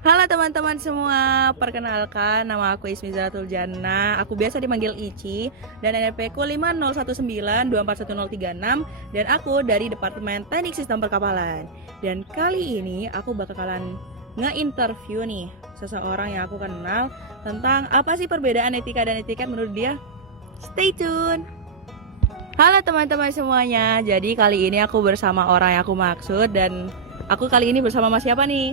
Halo teman-teman semua, perkenalkan nama aku Ismi Zaratul Jannah. Aku biasa dipanggil Ici dan NPK ku 50192411036 dan aku dari Departemen Teknik Sistem Perkapalan. Dan kali ini aku bakalan nge-interview nih seseorang yang aku kenal tentang apa sih perbedaan etika dan etiket menurut dia. Stay tune. Halo teman-teman semuanya. Jadi kali ini aku bersama orang yang aku maksud dan aku kali ini bersama Mas siapa nih?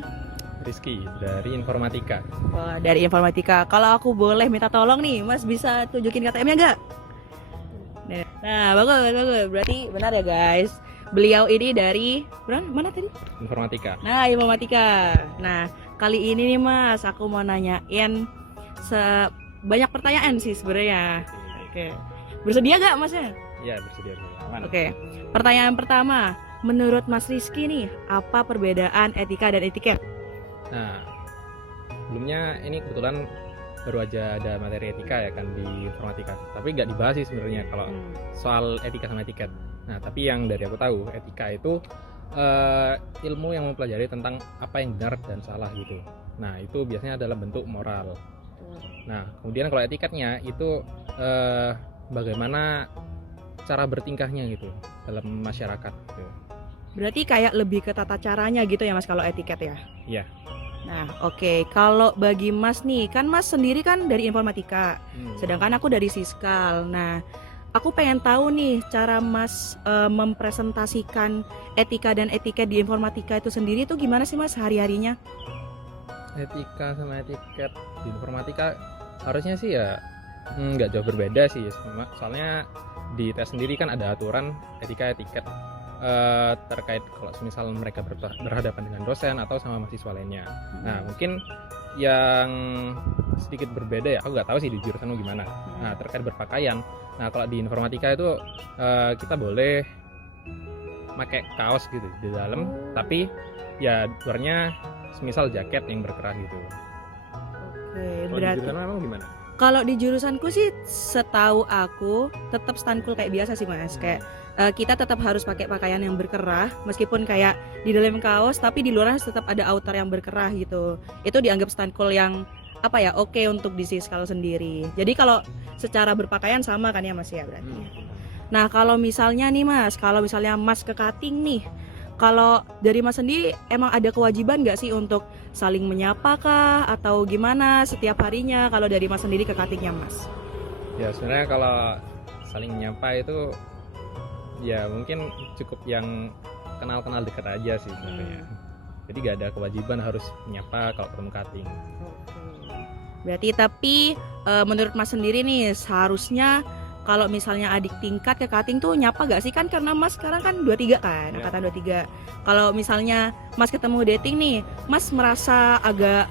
Rizky dari Informatika. Wah, dari informatika. Kalau aku boleh minta tolong nih, Mas bisa tunjukin KTM-nya nggak? Nah, bagus. Berarti benar ya guys. Beliau ini dari mana tadi? Informatika. Nah, informatika. Nah, kali ini nih Mas, aku mau nanyain banyak pertanyaan sih sebenarnya. Oke. Bersedia nggak Masnya? Ya, bersedia. Aman. Oke. Pertanyaan pertama, menurut Mas Rizky nih, apa perbedaan etika dan etiket? Nah, sebelumnya ini kebetulan baru aja ada materi etika ya kan di Informatika. Tapi nggak dibahas sih sebenarnya kalau soal etika sama etiket. Nah, tapi yang dari aku tahu, etika itu ilmu yang mempelajari tentang apa yang benar dan salah gitu. Nah, itu biasanya adalah bentuk moral. Nah, kemudian kalau etiketnya itu bagaimana cara bertingkahnya gitu dalam masyarakat gitu. Berarti kayak lebih ke tata caranya gitu ya Mas kalau etiket ya? Iya. Nah, oke. Kalau bagi Mas nih, kan Mas sendiri kan dari informatika, sedangkan aku dari Siskal. Nah, aku pengen tahu nih cara Mas mempresentasikan etika dan etiket di informatika itu sendiri itu gimana sih Mas hari-harinya? Etika sama etiket di Informatika harusnya sih ya nggak jauh berbeda sih. Soalnya di tes sendiri kan ada aturan etika etiket terkait kalau misal mereka berhadapan dengan dosen atau sama mahasiswa lainnya. Nah, mungkin yang sedikit berbeda ya, aku nggak tahu sih di jurusanmu gimana. Nah, terkait berpakaian. Nah, kalau di Informatika itu kita boleh pakai kaos gitu di dalam, tapi ya luarnya semisal jaket yang berkerah gitu. Oke, Kalau di berarti jurusan kamu gimana? kalau di jurusanku sih setahu aku tetap standkul kayak biasa sih Mas. Kayak kita tetap harus pakai pakaian yang berkerah meskipun kayak di dalam kaos tapi di luar tetap ada outer yang berkerah gitu. Itu dianggap standkul yang apa ya, oke untuk di Siskal sendiri. Jadi kalau secara berpakaian sama kan ya Mas ya berarti. Nah, kalau misalnya nih Mas, kalau misalnya Mas ke cutting nih, kalau dari Mas sendiri emang ada kewajiban nggak sih untuk saling menyapa kah atau gimana setiap harinya kalau dari Mas sendiri ke cuttingnya Mas? Ya sebenarnya kalau saling nyapa itu ya mungkin cukup yang kenal-kenal dekat aja sih sebenarnya. Jadi gak ada kewajiban harus menyapa kalau ketemu cutting. Berarti tapi menurut Mas sendiri nih seharusnya kalau misalnya adik tingkat ke cutting tuh nyapa gak sih, kan karena Mas sekarang kan 23 kan, Ya. angkatan 23. Kalau misalnya Mas ketemu dating nih, Mas merasa agak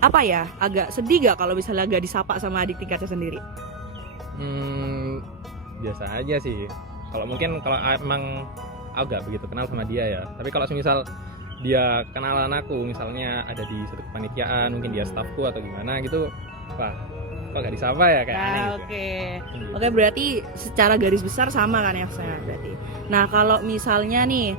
apa ya, agak sedih gak kalau misalnya agak disapa sama adik tingkatnya sendiri? Biasa aja sih. Kalau mungkin kalau emang aku gak begitu kenal sama dia ya. Tapi kalau misal dia kenalan aku, misalnya ada di satu kepanitiaan, mungkin dia staffku atau gimana gitu, wah kok gak disapa ya kayak aneh gitu. Oke, berarti secara garis besar sama kan ya saya berarti. Nah, kalau misalnya nih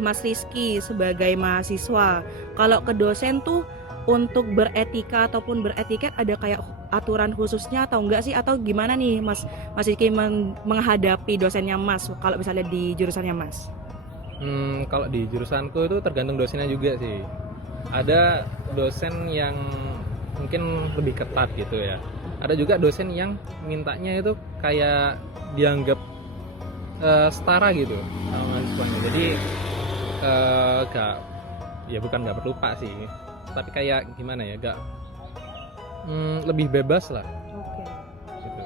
Mas Rizky sebagai mahasiswa, kalau ke dosen tuh untuk beretika ataupun beretiket ada kayak aturan khususnya atau enggak sih, atau gimana nih Mas Rizky menghadapi dosennya Mas kalau misalnya di jurusannya Mas? Kalau di jurusanku itu tergantung dosennya juga sih. Ada dosen yang mungkin lebih ketat gitu ya. Ada juga dosen yang mintanya itu kayak dianggap setara gitu sama mahasiswanya. Jadi gak, ya bukan gak berlupa sih, tapi kayak gimana ya, gak lebih bebas lah. Gitu.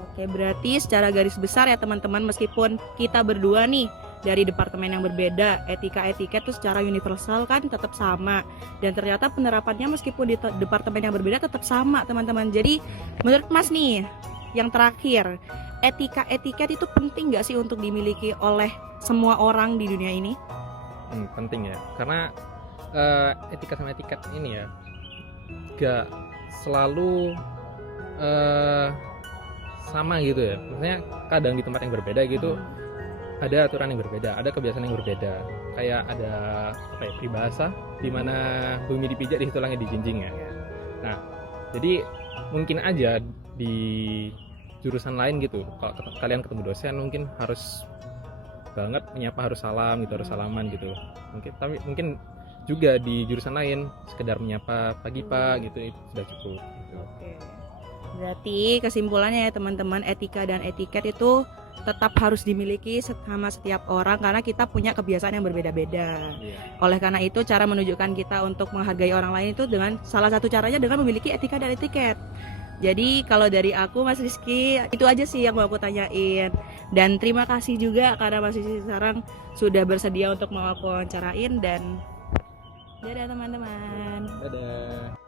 Oke, berarti secara garis besar ya teman-teman, meskipun kita berdua nih dari departemen yang berbeda, etika-etiket tuh secara universal kan tetap sama, dan ternyata penerapannya meskipun di departemen yang berbeda tetap sama teman-teman. Jadi menurut Mas nih, yang terakhir, etika-etiket itu penting nggak sih untuk dimiliki oleh semua orang di dunia ini? Penting ya, karena etika sama etiket ini ya gak selalu sama gitu ya. Maksudnya kadang di tempat yang berbeda gitu ada aturan yang berbeda, ada kebiasaan yang berbeda. Kayak ada apa ya, peribahasa di mana bumi dipijak di situ langit dijinjing ya. Nah, jadi mungkin aja di jurusan lain gitu, kalau kalian ketemu dosen mungkin harus banget menyapa, harus salam gitu, harus salaman gitu. Mungkin juga di jurusan lain sekedar menyapa pagi pak gitu itu sudah cukup gitu. Oke. Berarti kesimpulannya ya teman-teman, etika dan etiket itu tetap harus dimiliki sama setiap orang karena kita punya kebiasaan yang berbeda-beda. Oleh karena itu cara menunjukkan kita untuk menghargai orang lain itu dengan salah satu caranya dengan memiliki etika dan etiket. Jadi kalau dari aku Mas Rizky itu aja sih yang mau aku tanyain. Dan terima kasih juga karena Mas Rizky sekarang sudah bersedia untuk mau aku wawancarain dan dadah teman-teman. Dadah.